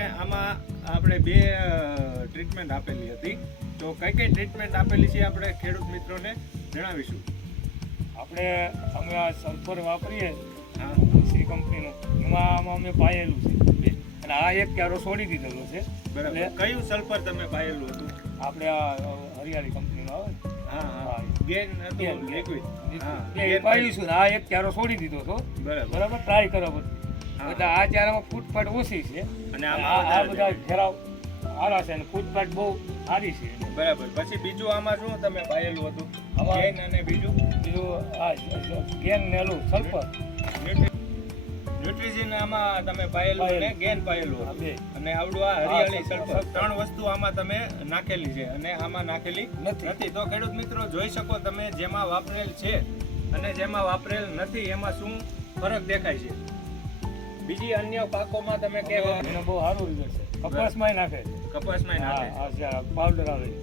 આમાં આપણે બે ટ્રીટમેન્ટ આપેલી હતી, તો કઈ કઈ ટ્રીટમેન્ટ આપેલી છે આપણે ખેડૂત મિત્રોને જણાવીશું. અમે આ સલ્ફર વાપરીએ હા, સી કંપનીનું, એમાં અમે પાયેલું છે અને આ એક ક્યારો છોડી દીધેલો છે. બરાબર. કયું સલ્ફર તમે પાયેલું હતું? આપણે આ હરિયાળી કંપનીનું આવે ને, હા હા, ગેન હતું લિક્વિડ. હા, એ પાઈશું ને આ એક ક્યારો છોડી દીધો હતો. બરાબર, ટ્રાય કરો બધું. એટલે આ ચારામાં ફૂટપાટ ઓછી છે અને આ આમાં બધા ઘેરાવ સારા છે અને ફૂટપાટ બહુ સારી છે. બરાબર. પછી બીજું આમાં શું તમે પાયેલું હતું? આમાં ગેન અને બીજું આ ગેન નેલું સલ્ફર ન્યુટ્રીજન આમાં તમે પાયેલું અને ગેન પાયેલું હતું. બે અને આવડું આ હરિયાળી સલ્ફર, ત્રણ વસ્તુ આમાં તમે નાખેલી છે અને આમાં નાખેલી નથી. તો ખેડૂત મિત્રો જોઈ શકો તમે, જેમાં વાપરેલ છે અને જેમાં વાપરેલ નથી એમાં શું ફરક દેખાય છે. બીજી અન્ય પાકોમાં તમે કે એને બહુ સારું રિઝલ્ટ છે. કપાસમાંય નાખે છે. કપાસમાં નાખે છે. પાવડર આવે છે.